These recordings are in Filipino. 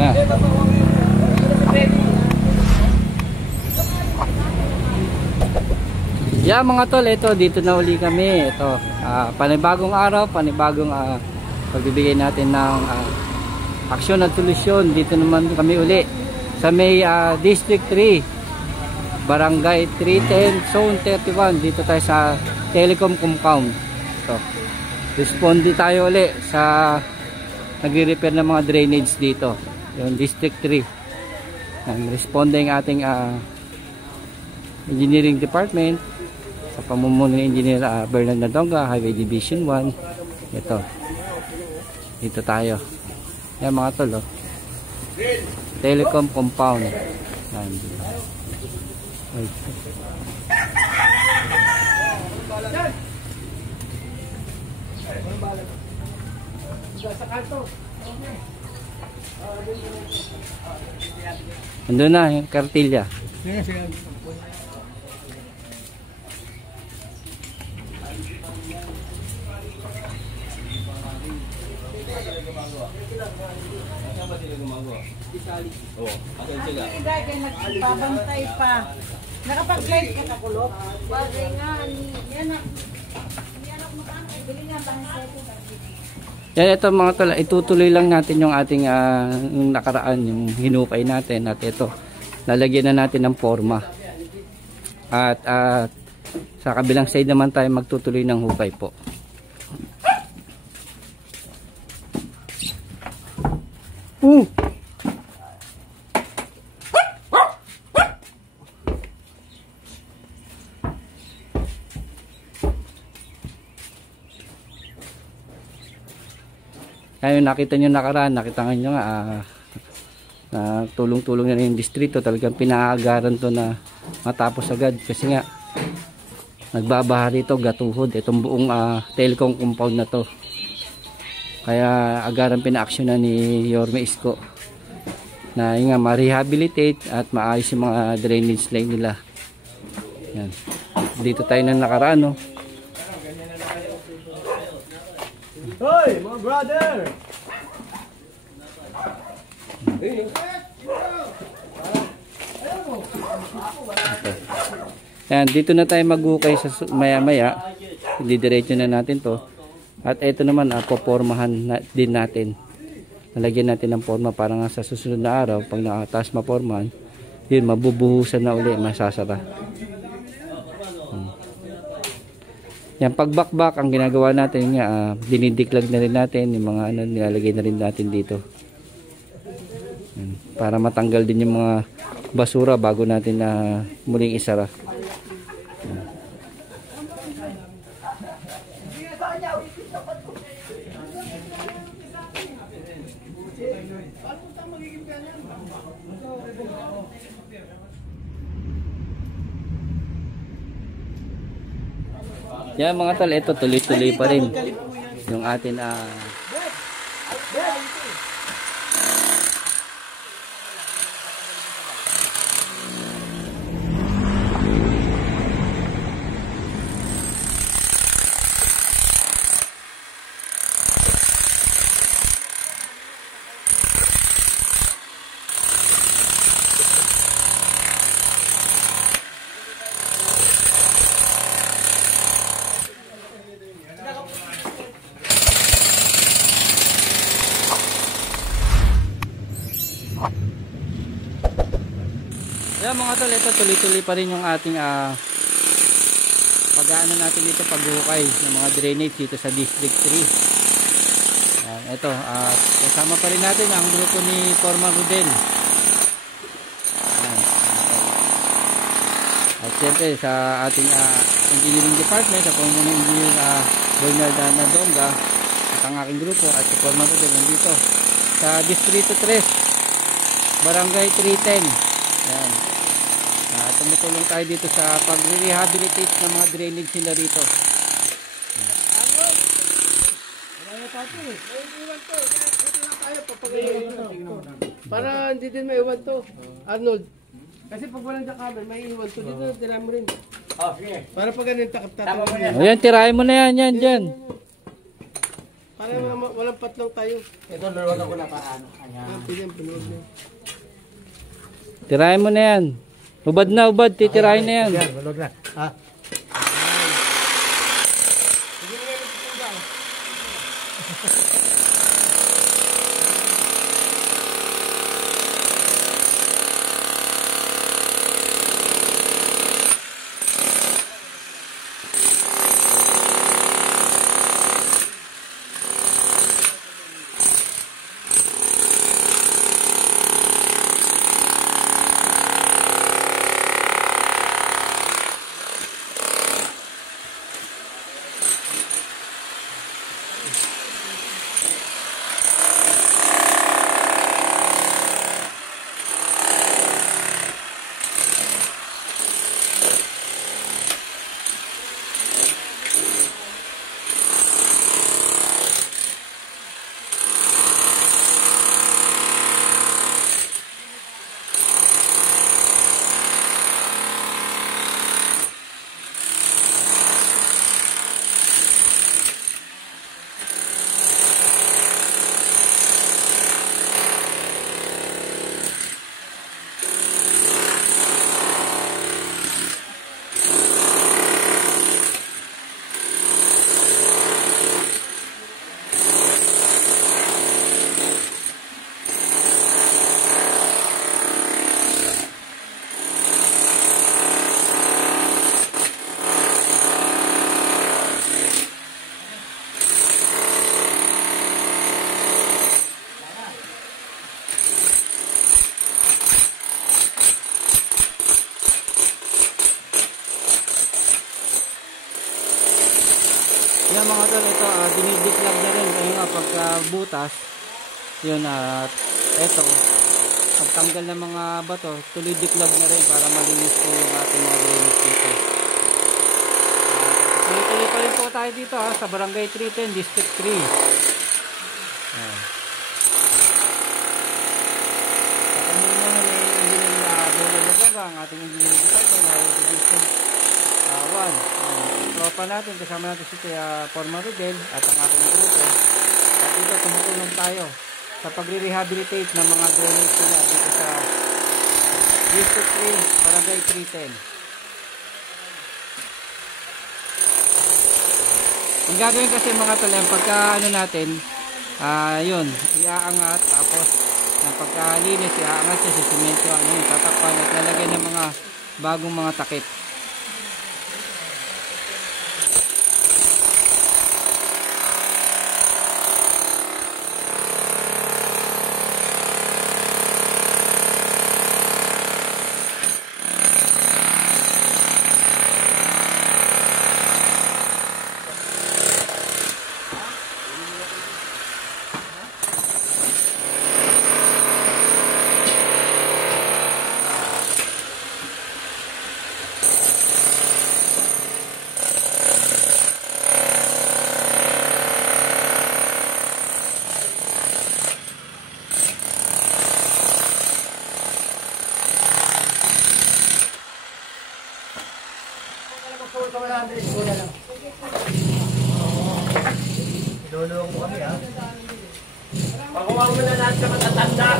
Na. Yeah, mga tol, ito dito na uli kami. Ito, panibagong araw, panibagong pagbibigay natin ng aksyon at solusyon. Dito naman kami uli sa may District 3, Barangay 310, Zone 31. Dito tayo sa Telecom Compound. Ito, responde tayo uli sa nagre-repair ng mga drainage dito, yung District 3. Responde ang ating engineering department sa pamumuno ni Engineer Bernard Nadonga, Highway Division 1. Ito, dito tayo. Yan mga tol, oh. Telecom Compound. Yan. Andun na yung kartilya. Nagbabantay pa. Nakapag-live ka kakulot. Bagay nga. Yan, ito mga tol, itutuloy lang natin yung ating yung nakaraan, yung hinukay natin. At ito, lalagyan na natin ng forma. At sa kabilang side naman tayo magtutuloy ng hukay po. Ayun, nakita nyo nakaraan, nakita nyo nga tulong-tulong na yung distrito. Talagang pinaagaran to na matapos agad kasi nga nagbabaha rito, gatuhod itong buong Telecom Compound na to. Kaya agaran pina-action na ni Yorme Isko na yung nga ma-rehabilitate at maayos yung mga drainage line nila. Yan. Dito tayo na nakaraan, no? Hoy, mga brother! Yan, dito na tayo mag-ukay sa maya-maya. Didiretso na natin to. At ito naman, popormahan din natin. Nalagyan natin ng forma para nga sa susunod na araw, pag nakataas mapormahan, yun, mabubuhusan na uli, masasara. Yan, pagbakbak ang ginagawa natin nga, dinidiklag na rin natin yung mga nilalagay na rin natin dito. Yan, para matanggal din yung mga basura bago natin muling isara. Yan mga tol, ito tuloy-tuloy pa rin yung atin Yan mga tol, ito tuloy-tuloy pa rin yung ating pag-aano natin dito, pagbuhukay ng mga drainage dito sa District 3. Yan, ito, kasama pa rin natin ang grupo ni Corman Rudel. Yan, at siyempre sa ating engineering department, sa pamumuno ng Engineer Bernard Nadonga at ang aking grupo at si Corman Rudel nandito sa District 3, Barangay 310. Yan. Tumutulong tayo dito sa pag-rehabilitate ng mga drainage nila rito. Para hindi din may iwan to, Arnold. Kasi pag walang dakalan, may iwan to. Dito na tira mo rin. Para pag ganun takap-tatap. Ayan, tirahin mo na yan, yan, dyan. Para walang patlong tayo. Ito, luluwagan ko na paano. Ayan, pinuod na. Tirahin mo na yan. Ubad na, ubad. Titirahin na yan. Yan, luluwag na. Ha? Yan mga tol, ito dinidiklag na rin kaya nga pagka butas yun at ito pagtanggal ng mga bato tuloy diklag na rin para malinis po yung ating mga drainage dito. Tuloy pa rin po tayo dito sa Barangay 310 District 3. Patuloy na ng engineer na Bola ang ating engineer department na Division 1. Tropa natin, kasama natin si Forma Rodel at ang ating grupo. At dito tumutulong tayo sa pagre-rehabilitate ng mga drainage nila dito sa District 3, Barangay 310. Ang gagawin kasi mga talem, pagka ano natin, yun, iaangat, tapos ng pagkalinis, iaangat siya sa simento, ano yun, tatakpan at lalagay ng mga bagong mga takip. Ilulong ko kami ha. Pakuha mo na lahat sa matatanda.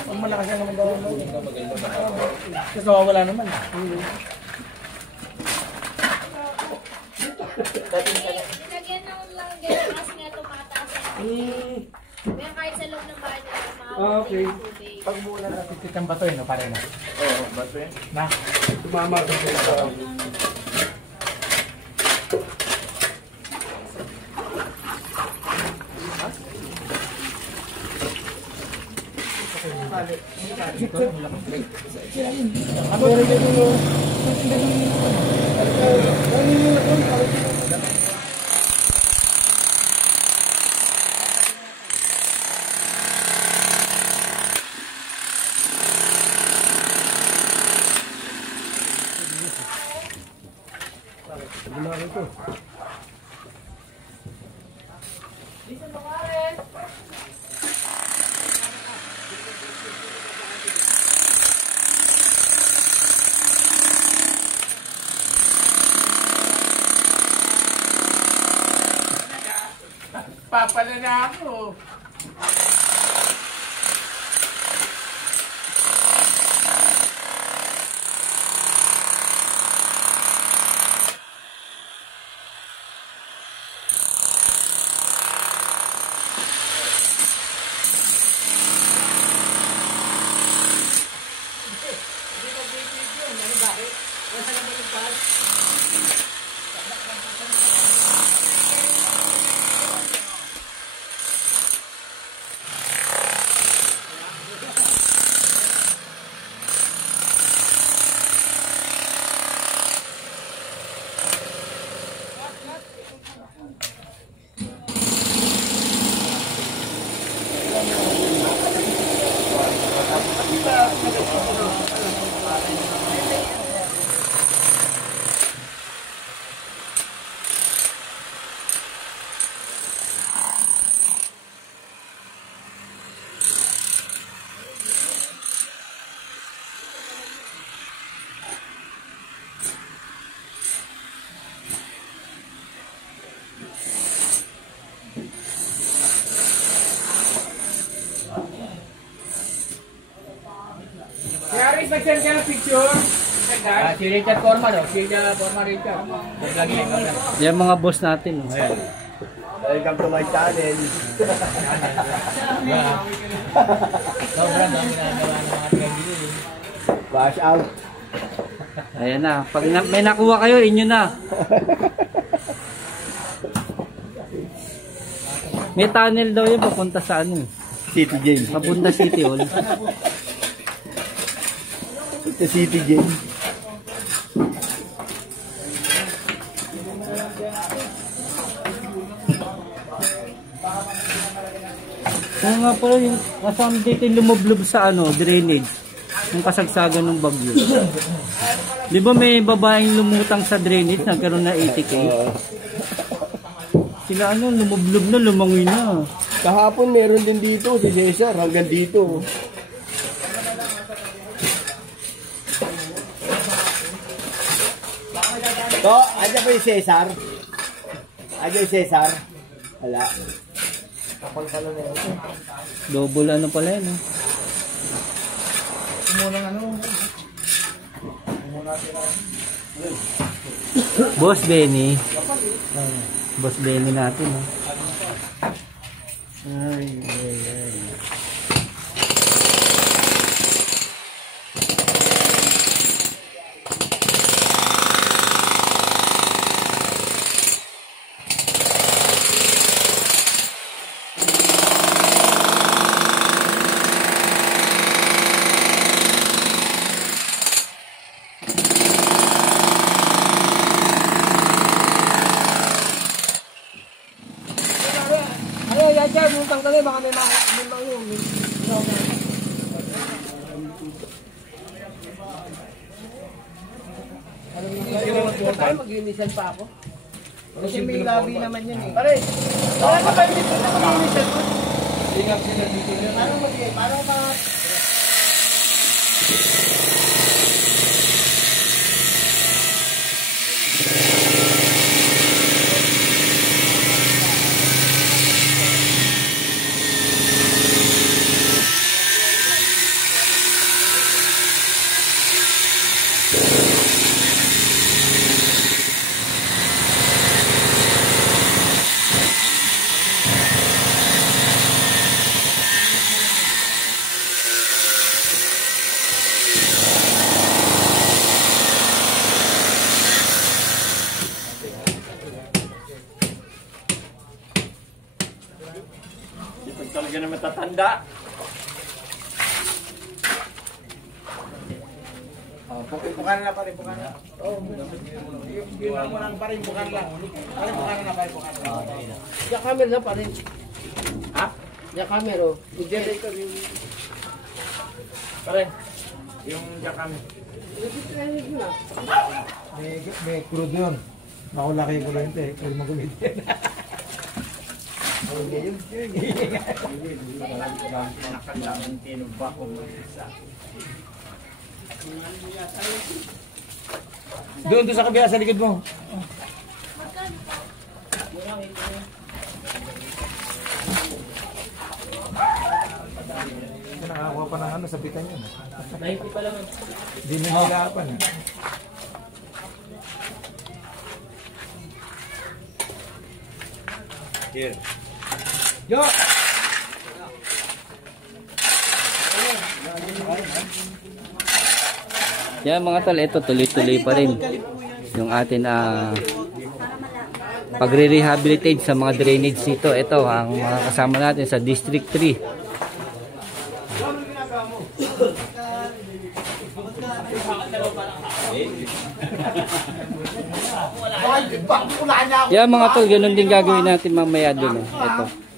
Pag malakas na naman daw. Kasi wala naman. Lagyan ng Kaya kahit sa loob ng bahay nila, Okay. tubig. Pag muna natin kitang bato no, pare na. Oo, bato yun. Na. Tumama ka sa Papala na ako. Kaya nag-send ka ng picture. Si Richard Forman, si Richard Forman Richard. Yan mga boss natin. Oh. Welcome to my channel. Sobrang dami na nagawa ng mga trending. Wash out. Ayan na. Pag may nakuha kayo, inyo na. May tunnel daw yun papunta sa ano. City James. Papunta City Hall. Ito City James. Kung nga pala yung kasama dito yung lumublob sa ano, drainage. Yung kasagsagan ng bagyo. Di ba may babaeng lumutang sa drainage, nagkaroon na 80K? Sila ano, lumublob na, lumangoy na. kahapon meron din dito si Cesar hanggang dito. To, andyan ba yung Cesar? Andyan yung Cesar? Wala. Kapal pala na yun. Double ano pala yun, eh. Kumunang ano? Boss Benny. Boss Benny natin, oh. Ay, ay, ay. Utang kami, baka may mga mag-inisan pa ako. Kasi may labi naman yun eh. Pare, wala ka ba hindi na mag-inisan mo? Ingat sila dito yun. Parang mga... talaga na matatanda. Paripukan na, paripukan na. Yung ginawa mo ng paripukan lang. Paripukan na, paripukan na. Yung camera na pa rin. Ha? Yung camera, oh. Yung generator yung... Pare, yung jakam. May crude yun. Makula kayo kurente. Pwede mo gamitin. Nakalaman tinumba ko mo isa. Doon sa kabila sa likod mo. Nakakuha pa ng ano, sabitan yun. 90 pa lang. Hindi na nilaapan. Here. Yo! Yan mga tol, ito tuloy-tuloy pa rin yung atin pagre-rehabilitate sa mga drainage dito. Ito ang mga kasama natin sa District 3. Yan mga tol, ganun din gagawin natin mamaya dun. Ito.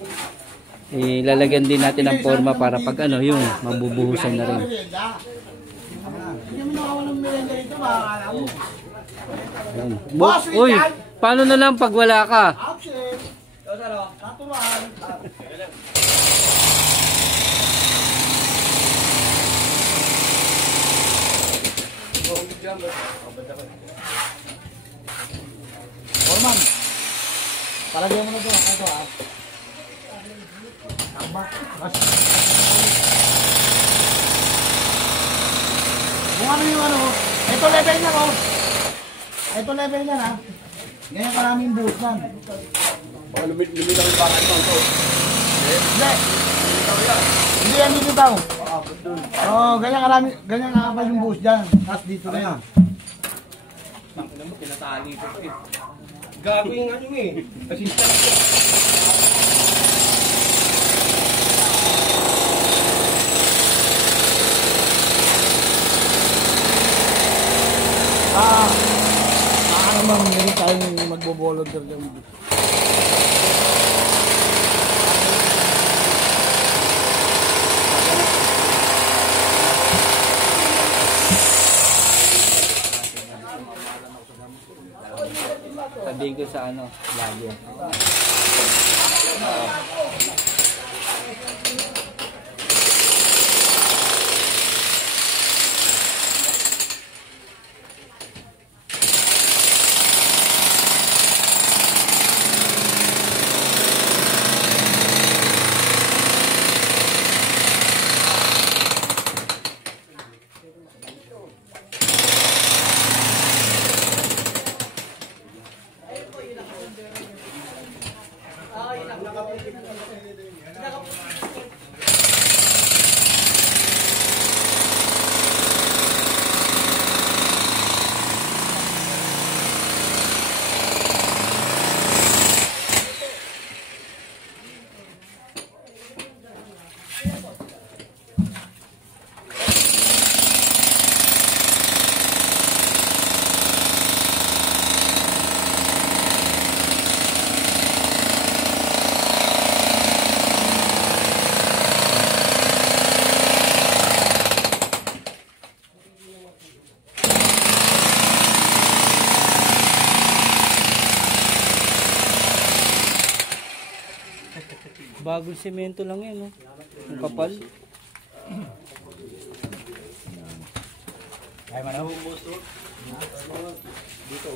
Ilalagyan din natin ang forma para pag ano, yung mabubuhusan na rin. Ayan. Uy, paano na lang pag wala ka? Orman, palagyan mo na doon. Ito ah. Tama. Kung ano yung ano, ito level na oh. Ito level na ha. Ganyan karaming boost man. Baka lumitaw yung bakal mo ito. Hindi. Hindi yan dito daw. Oo, ganyan kakapal yung boost dyan. Tapos dito na yan. Tangina mo, pinatali ko eh. Gago yung ano eh. Kasi Naman, meron tayong magbo-volunteer dyan. Sabihin ko sa ano, lagi. Bagong semento lang yan, oh. Ang kapal. Ay, manaw. dito.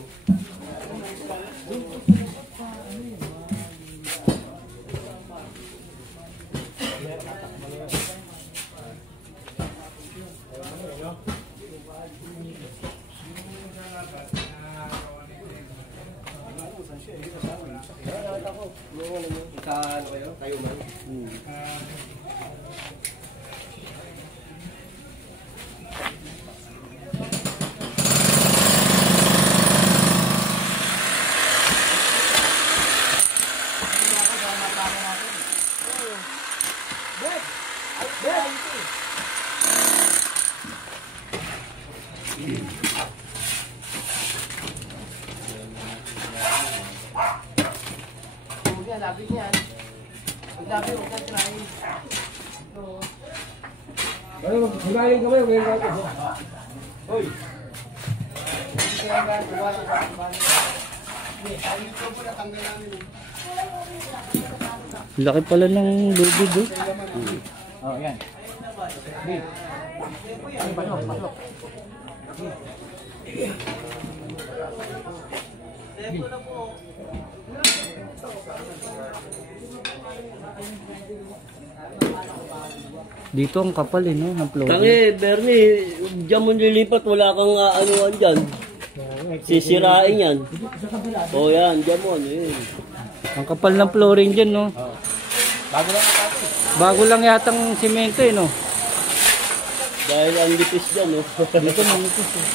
Sa ano kayo? Tayo man. Yan, lapit niyan. Ang lapit, huwag ka try. Magaling ka ba? Magaling ka ba? Hoy! Laki pala ng lubid, oh. Oh, yan. Pasok. Dito ang kapal, eh, no? Ng flooring. Tangi, Bernie, diyan mo nilipat, wala kang anuan dyan. Sisirain yan. O yan, diyan mo, ano yun. Ang kapal ng flooring dyan, no? Bago lang yatang simento, eh, no? Dahil ang lipis dyan, no. Dito manipis, eh.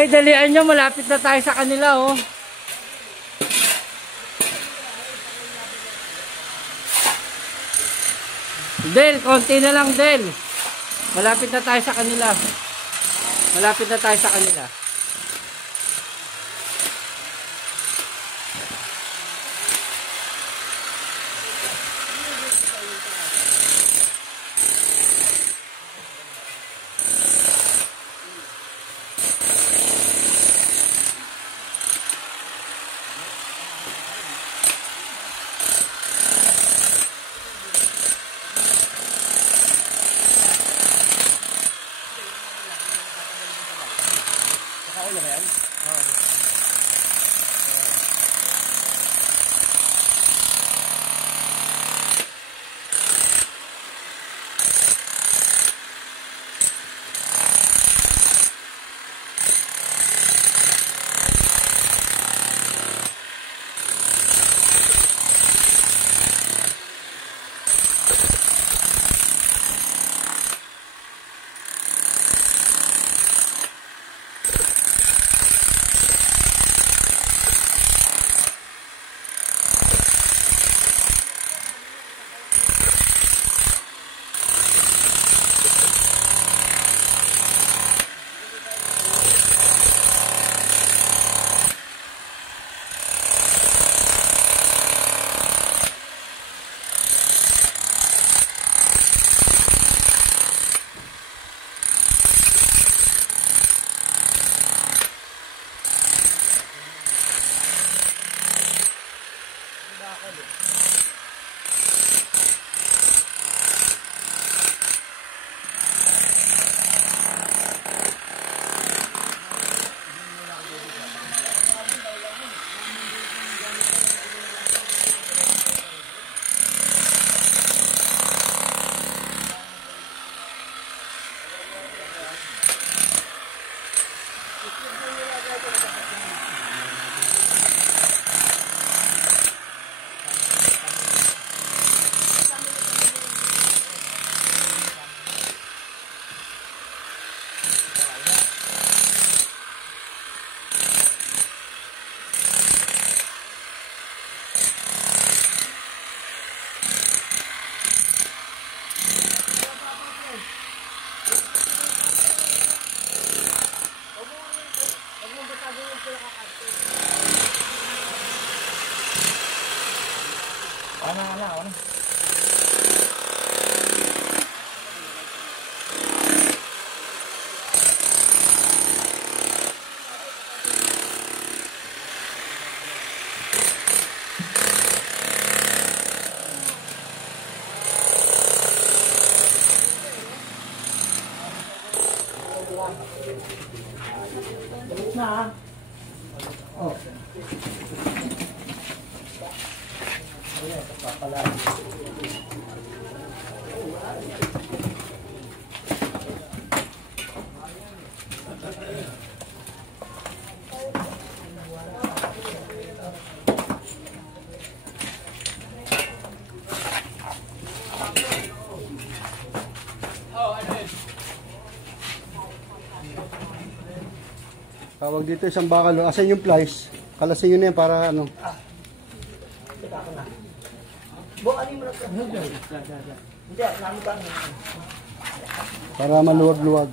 Oy, dalian nyo, malapit na tayo sa kanila, oh. Del, konti na lang, Del. Malapit na tayo sa kanila. Malapit na tayo sa kanila. Tawag dito isang bakal. Asan yung plies? Kalasin yun na yan para ano. Para maluwag-luwag.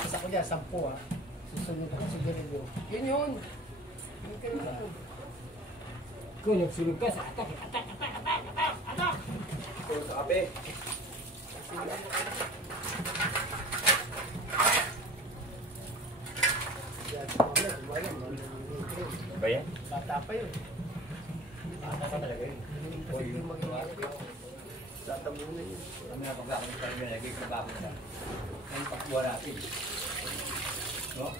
Isa ko dyan, 10 ah. Susunod ko sa ganito. Yun yun. Kung nagsulog ka sa atak. Sa kape. Ba yan? Bata pa yun. Bata pa talaga yun. Kasi yung mag-iwala ko. Tatabunan yun. Kami na pagkakot tayo na lagi pagkakot na. Ang pakbuha natin. No?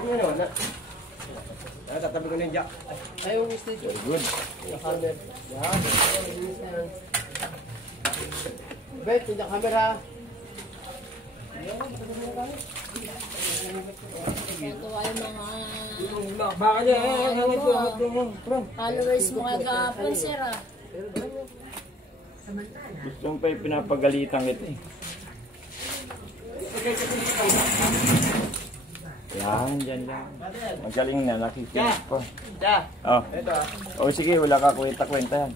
Ano yun? Tatabi ko na yung jack. Ay, yung station. Good. Yung camera. Yan. Linis na yan. Bet, yung camera. Gagawa yung mga Bakit followers mo kagapon, sir ah. Gusto mo pa yung pinapagalitan kita eh. Yan, dyan. Magaling na, nakikita ko. Oh. Oh, sige, wala ka kwenta-kwenta yan.